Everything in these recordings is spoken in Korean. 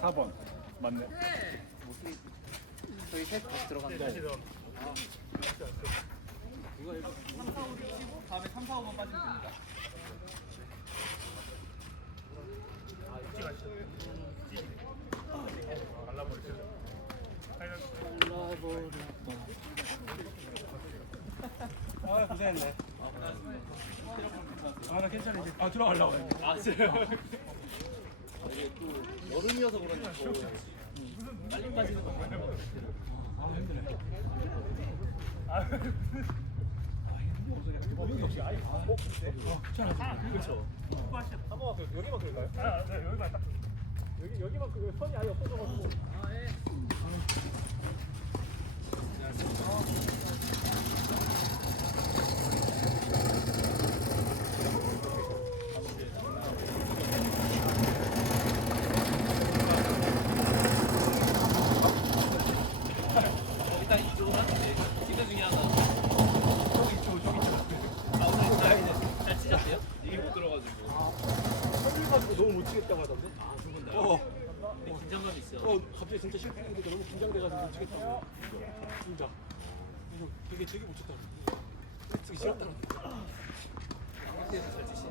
4번. 맞네. 저희 셋 다시 들어간다. 이거 이거 3, 4, 5 치고 다음에 3, 4, 5번 빠지면 됩니다. 아, 고생했네. 아, 고맙습니다. 아, 나 괜찮아. 이제. 아, 들어가려고. 해. 아, 진짜요? 아, 이게 또 여름이어서 그런지 더 빨리 빠지는 거 같아요. 아, 힘드네. 아. 아, 어. 그렇죠. 한번 그 여기만 그럴까요? 아, 네, 여기만 딱. 여기 여기만 그 선이 아예 없어져가지고. 어, 일단 이쪽으로 하는데 기대 중에 하나. 저기 있죠, 저기 있죠. 아, 오늘 잘, 잘 치셨대요? 이게 못 들어가지고. 선일 가지고 너무 못 치겠다고 하던데. 아, 두 분 다. 어. 근데 긴장감이 있어. 어, 갑자기 진짜 실패했는데 너무 긴장돼가지고 못 치겠다고. 진짜. 이거 되게 되게 못 쳤다. 치기 싫었다. 그때도 잘 치시는.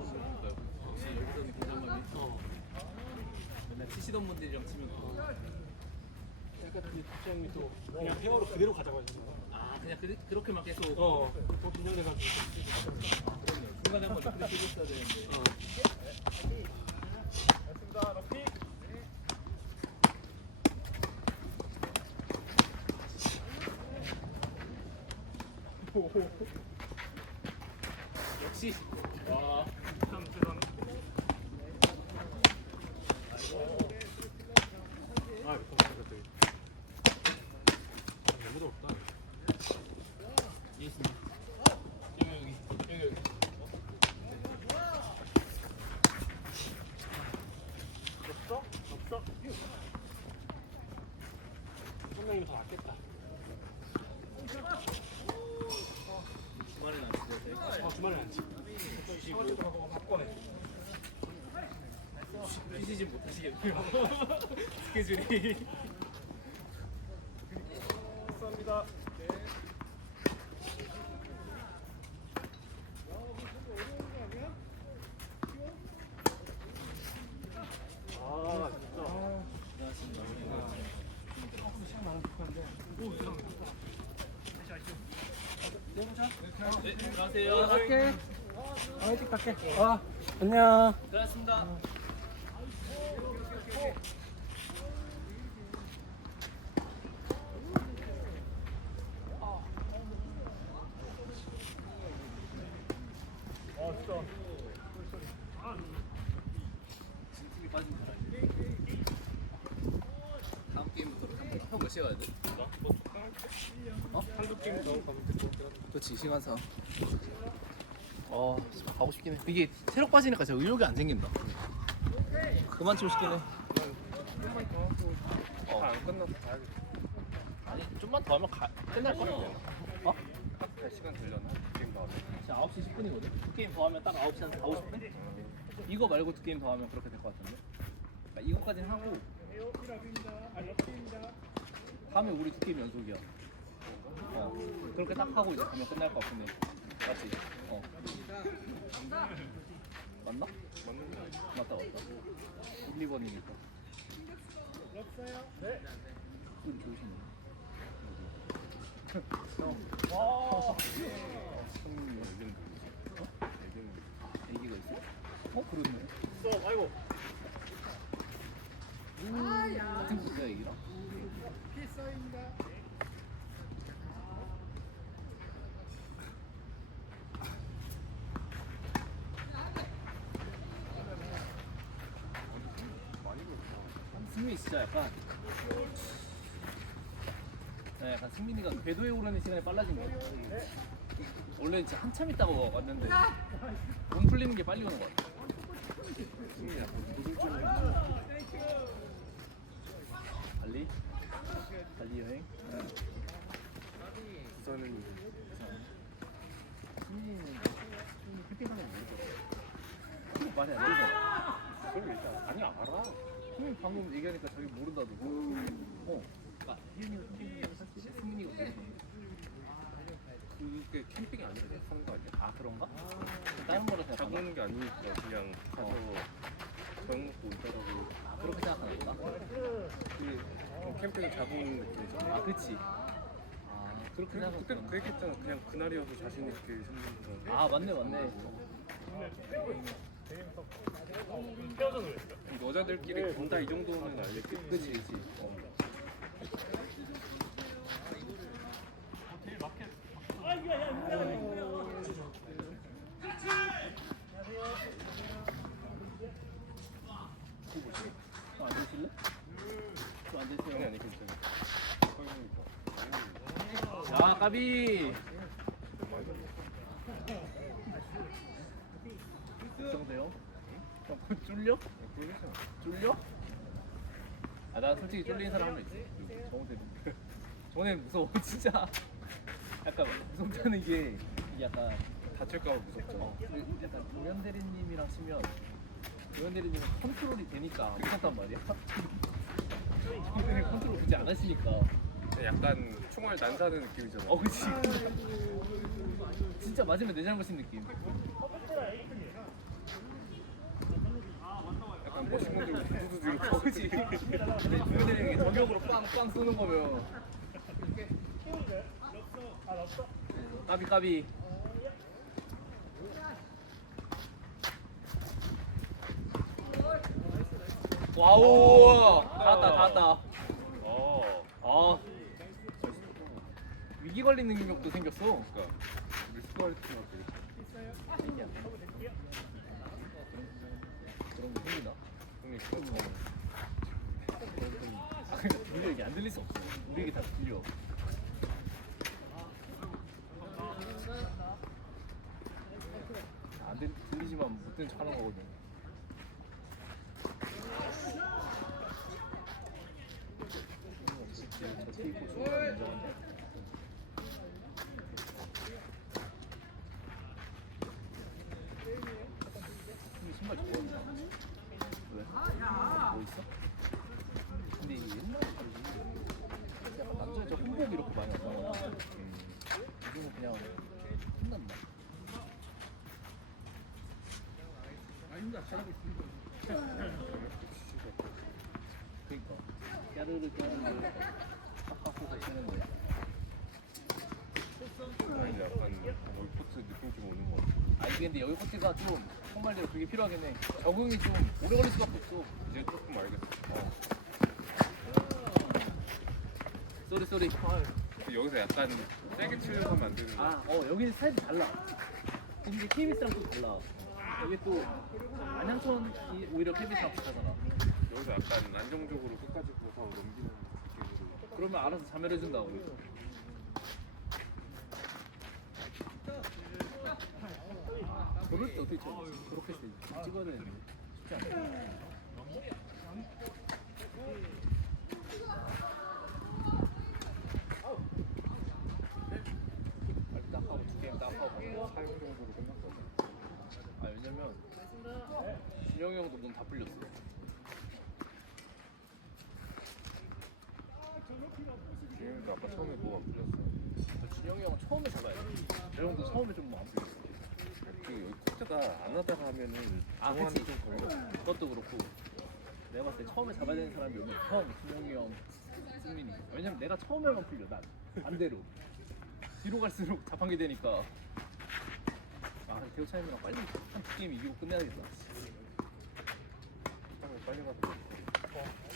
혹시 여기서는 긴장감이 어. 맨날 치시던 분들이랑 치면 또 약간 그 국장님이 또 그냥 헤어로 그대로 가자고 하셨나. 아 그냥 그, 그렇게만 계속 어. 더 긴장돼가지고. 중간에 한번 리프레시 해줬어야 되는데 어. 역시 와 아, 감사합니다. 되게. 너무 더럽다. 예, 있습니다. 여기 여기 여기 여기 없어? 없어? 선생님이 더 낫겠다. 주말에 나왔어요. 아, 주말에 안 치. 쉬고 바꿔내. 쉬지 못하시겠네요. 스케줄이 감사합니다. 아, 진짜. 고생하셨습니다. 네, 들어가세요. 갈게. 아, 일찍 갈게. 아, 안녕. 들어갔습니다. 아, 진짜. 진팀이 빠진 줄 알지. 다음 게임부터 시에 가야 돼? 어? 한국 게임 더 가면 될것 같긴 한데. 그렇지 시간상. 어 가고 싶긴 해. 이게 체력 빠지니까 진짜 의욕이 안 생긴다. 그만 치고 싶긴 해. 좀만 더 하고 어. 다안 끝나서 가야겠다. 아니 좀만 더 하면 가, 끝날 거야. 어? 딱갈 시간 되려 나? 게임 더 하면. 지금 9시 10분이거든. 두 게임 더 하면 딱 9시 한 4, 50분? 이거 말고 두 게임 더 하면 그렇게 될 것 같은데. 그러니까 이거까지는 하고 다음에 우리 두 게임 연속이야. 어 그렇게 딱 하고 이제 가면 끝날 것 같은데. 맞지? 어. 맞나? 맞다 맞다. 1, 2번이니까. 네. 소리 좋으시네. 어? 애기가 있어? 어? 약간 네, 약간 승민이가 궤도에 오르는 시간이 빨라진 거 같아 원래 진짜 한참 있다가 왔는데 몸 풀리는 게 빨리 오는 거 같아 승민이 약간 노들쯤 달리? 달리 여행? 저는 승민이는 승민이 캠핑 가는 거 모르잖아 말이 안 되잖아 그걸 일단 아니 알아. 희민 방금 얘기하니까 자기 모른다고. 어. 아, 희민이가 캠핑을 샀지? 승민이가 모르지. 그게 캠핑이 아니라 하는 거 아니야? 아, 그런가? 다른 거라 자고 생각하나? 오는 게 아니니까 그냥 가서 저녁 먹고 온다라고 아, 그렇게 생각하는 건가? 그 캠핑을 자고 오는 느낌이잖아 아, 그치. 아, 그렇게 그래, 그때 생각하는 그 얘기했잖아 그냥 그날이어서 자신 있게 승리는 아, 맞네, 맞네. 여자들끼리 본다 이 정도는 알겠지 그치, 그치. 어. 좀 앉으실래? 좀 아니 앉으세요. 아니 괜찮아 자, 까비! 걱정돼요? 형, 쫄려? 그러겠잖아 쫄려? 아, 나 솔직히 쫄리는 사람 한명 있어. 정우대. 정우대 무서워, 진짜. 약간 무섭다는 게 이게 약간 다칠까봐 무섭잖아 어, 그 약간 도현 대리님이랑 치면 도현 대리님은 컨트롤이 되니까 무섭단 말이야. 정우대는 컨트롤 굳이 안 하시니까. 약간 총알 난사하는 느낌이잖아 어, 그치. 진짜 맞으면 내 잘못인 느낌. 약간 멋있는 분들 어, 그치. 근데 도현 대리님이 저격으로 빵빵 쏘는 거면. 까비 까비. 와우 닿았다 닿았다 어아 위기 걸린 능력도 생겼어. 그러니까. 미스터리티가 되게 그런 거 생기나? 그러니까 아 근데 우리 얘기 안 들릴 수 없어. 우리 얘기 다 들려. 안 들, 들리지만 못 듣는 척 하는 거거든. 저 테이프 좋아하는 신발 좋아한다 왜? 뭐 있어? 근데 이게 옛날에 약간 남자 저 혼복 이렇게 많이 하잖아 음. 요즘은 그냥 혼난다 그니까 까르르 까르르 팍팍해서 치는데 아니 약간 월포트 느낌 좀 오는 거 같아 아 이게 근데 여기 코트가 좀 정말대로 그게 필요하긴 해 적응이 좀 오래 걸릴 수밖에 없어 이제 조금 알겠어 어. 쏘리 쏘리 근데 여기서 약간 세게 치려고 하면 안 되는 거야 아, 어, 여기는 스타일이 달라. 근데 KBS랑 또 달라. 여기 또 안양천이 오히려 KBS랑 비슷하잖아. 여기서 약간 안정적으로 끝까지 보서 넘기는 느낌으로 그러면 알아서 자멸해 준다, 우리. 그럴 때 어떻게 쳐? 그렇게 해서 찍어야 되는데 쉽지 않아. 빨리 딱 하고 두 게임 딱 하고 아 왜냐면 준영이 형도 눈다 풀렸어. 지금 아까 처음에 뭐가 풀렸어 준영이 형은 처음에 돼. 내 형도 처음에 좀 안 풀렸어. 그 여기 코트가 안 하다가 하면은 아, 그치. 좀 걸려 그것도 그렇고 내가 봤을 때 처음에 잡아야 되는 사람이 오면 형, 준영이 형, 승민이. 왜냐면 내가 처음에만 풀려. 난 반대로 뒤로 갈수록 자판기 되니까. 아 대우 차이랑 빨리 한두 게임 이기고 끝내야겠다. 빨리 가서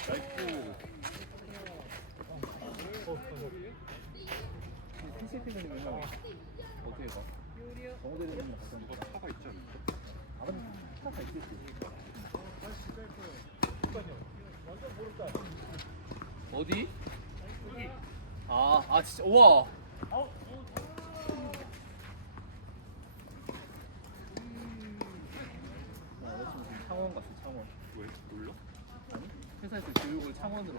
나이스 어떻게 가? 정우대리님. 차가 있지 않을까? 아 차가 있겠지. 어디? 아, 아 진짜 우와. 나 여자친구 지금 창원 갔어 창원. 왜? 놀러? 회사에서 교육을 창원으로.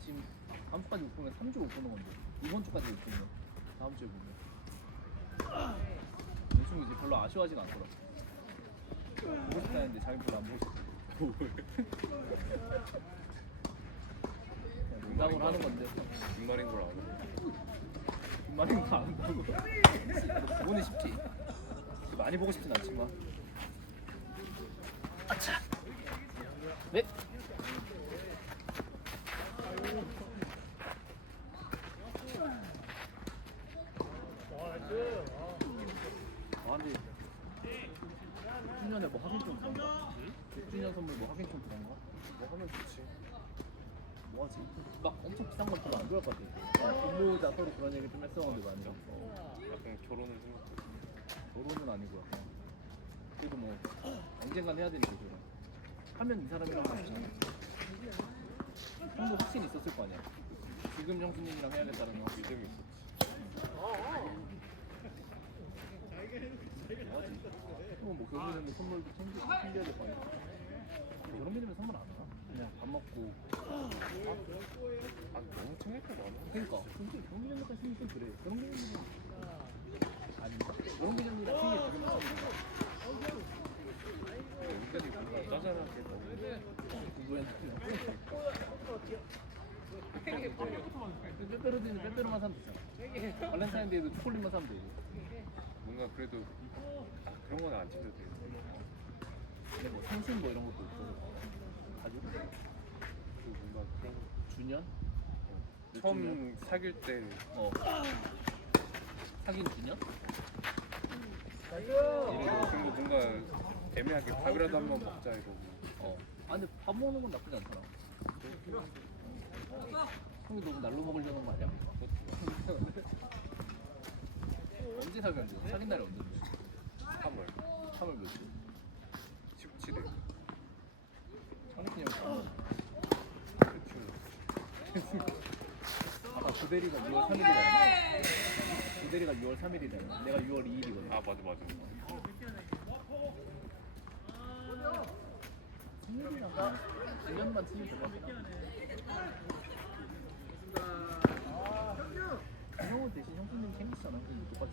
지금 다음 주까지 못 보면 3주 못 보는 건데 이번 주까지 못 보면 다음 주에 보면 내 친구 이제 별로 아쉬워하진 않더라. 보고 싶다 했는데 자기 별로 안 보고 싶어. 농담으로 하는 건데 빈말인 걸 아는 빈말인 거안 한다고 보고는 쉽지 많이 보고 싶진 않지만 아차 네 아 근데 6주년에 뭐 하긴 좀 그런가? 6주년 선물 뭐 하긴 좀 그런가? 뭐 하면 좋지. 뭐 하지? 막 엄청 비싼 건 별로 안 좋아할 것 같아. 근로자 서로 그런 얘기 좀 했었는데 많이 약간 결혼은 생각해. 결혼은 아니고요 그래도 뭐 언젠간 해야 되니까 결혼. 하면 이 사람이랑 맞잖아. 형도 확신이 있었을 거 아니야. 지금 형수님이랑 해야겠다는 거 믿음이 있었지. 뭐하지? 형은 뭐 결혼했는데 선물도 챙기, 챙겨야 될 거 아니야 결혼 기념일 선물 안 사? 그냥 밥 먹고. 아 너무 챙길 게 많아 그러니까. 근데 기념일까지 생긴 좀 그래. 기념일은 아닌가? 여기까지 뭔가 짜잘하게 너무 공부했는데 빼빼로디는 빼빼로만 사면 되잖아 발렌타인데이도 초콜릿만 사면 되지 뭔가 그래도 아 그런 건 안 챙겨도 돼 근데 뭐 생신 뭐 이런 것도 있어 가지고 2년? 몇 주년? 처음 사귈 때 어. 사귄 2년? 이런 친구 뭔가 애매하게 밥이라도 한 번 먹자 이거 어. 아 근데 밥 먹는 건 나쁘지 않잖아. 형이 너무 날로 먹으려는 거 아니야? 언제 사귀었는데? 사귄 날이 언제인데? 3월 3월 며칠? 아까 구대리가 6월 3일이잖아 구대리가 6월 3일이잖아 내가 6월 2일이거든. 아 맞아 맞아. 한 2년만 치면 될것 같아 형은 대신 형수님 생기잖아. 형수님 똑같이.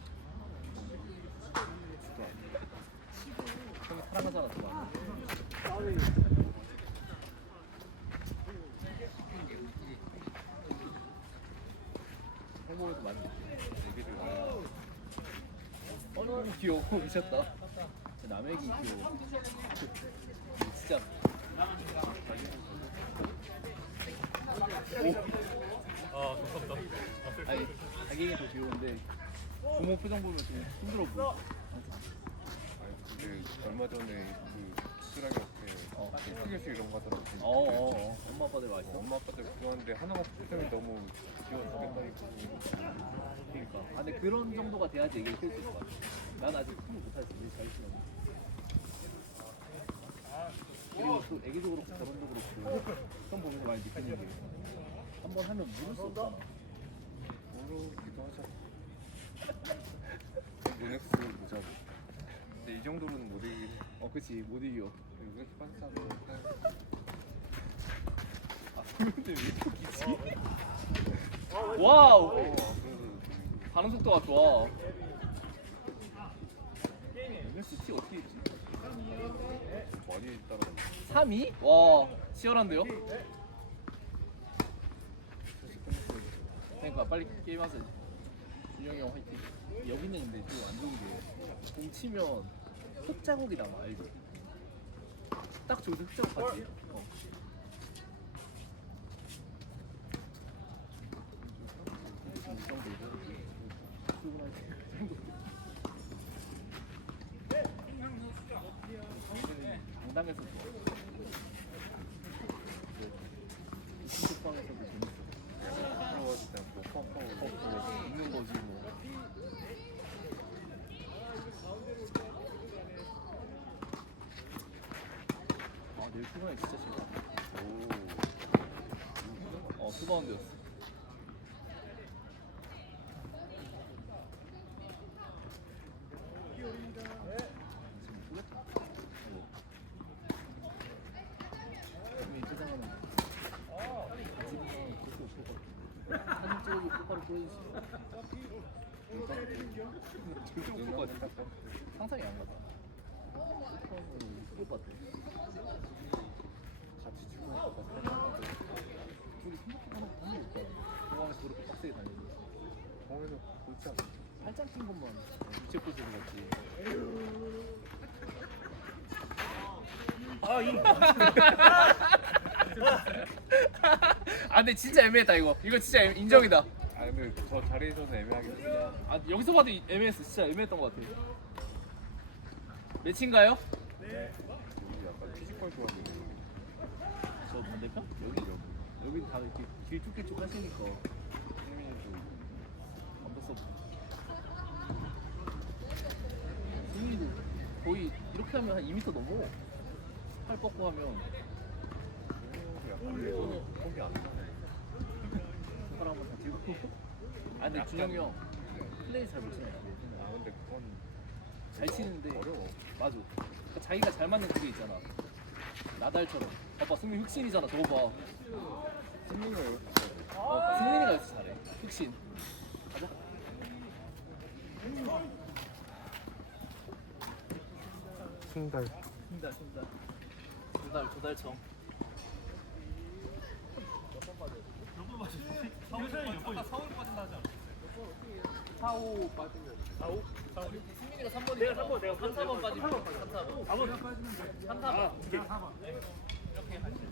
형이 사랑하잖아 해보에도 많이 얘기를 어, 너무 귀여워 미쳤다. 남의 얘기 귀여워. 진짜 아 감사합니다. 아니 자기 얘기 더 귀여운데 부모 표정 보면 좀 힘들어 보여. 아니 근데 얼마 전에 그 앞에 어. 휴게소 이런 거 하더라고 어 어 어. 엄마 아빠들 맛있어. 엄마 아빠들 그러는데 하나가 표정이 너무 귀여워 죽겠다 이거 그러니까. 아 근데 그런 정도가 돼야지 얘기를 쓸수 있을 것 같아. 난 아직 스무 못하지 이제 잘 쓰는 그리고 또 애기도 그렇고 결혼도 그렇고 처음 보면서 많이 느끼는 게. 한 번 하면 모를 수 없잖아. 모르기도 하잖아 로넥스 보자고. 근데 이 정도로는 못 이기긴 해어 그치. 못 이겨 아왜 이렇게 웃기지? 와우 어 그래서 반응 속도가 좋아 MS T 어떻게 했지? 많이 따라가네 3위? 와 치열한데요? 그러니까 빨리 게임하세요 준영이 형 화이팅 여기는 근데 좀 안 좋은 게 공 치면 흙 자국이 남아 알죠? 딱 저기서 흙 자국 봤지? 어. 이 정도고 출근할 때 이 정도. 당당해서 좋아 신축방에서도 재밌어 부러워하지 않고 펑펑 어, 있는 거지 뭐. 아 내일 출근하기 진짜 싫다. 오 어. 뭐. 같아. 상상이 안 가다. 스포 같아. 공에서 골치 않아. 살짝 뛴 것만 유체 포즈를 같지. 아 근데 진짜 애매했다 이거. 이거 진짜 애- 인정이다. 아 근데 저 자리에 서서 애매하긴 했어. 아 여기서 봐도 이- 애매했어. 진짜 애매했던 것 같아. 매치인가요? 여기 약간 피지컬 좋아하는 저 반대편? 여기 여기. 여기 다 이렇게 길 쭉길쭉 하시니까 승민이 좀 안 봤어. 승민이도 거의 이렇게 하면 한 2m 넘어. 팔 뻗고 하면 폼이 안 나. 손가락 한번 다 들고. 아 근데 준영이 형 플레이 잘 못 치네. 아 근데 그건 잘 치는데 어려워. 맞아. 그러니까 자기가 잘 맞는 그게 있잖아. 나달처럼. 봐봐 승민 흑신이잖아. 저거 봐. 승민이가 이렇게 어, 승민이가 역시 잘해. 흑신. 가자. 승달. 힘다 힘다. 두달 두달청. 사오 빠지면 4호? 승민이가 3번이 내가 3번 내가 3, 4번 빠지면 3, 4번 4번 3, 4번 3, 4번 이렇게 하시면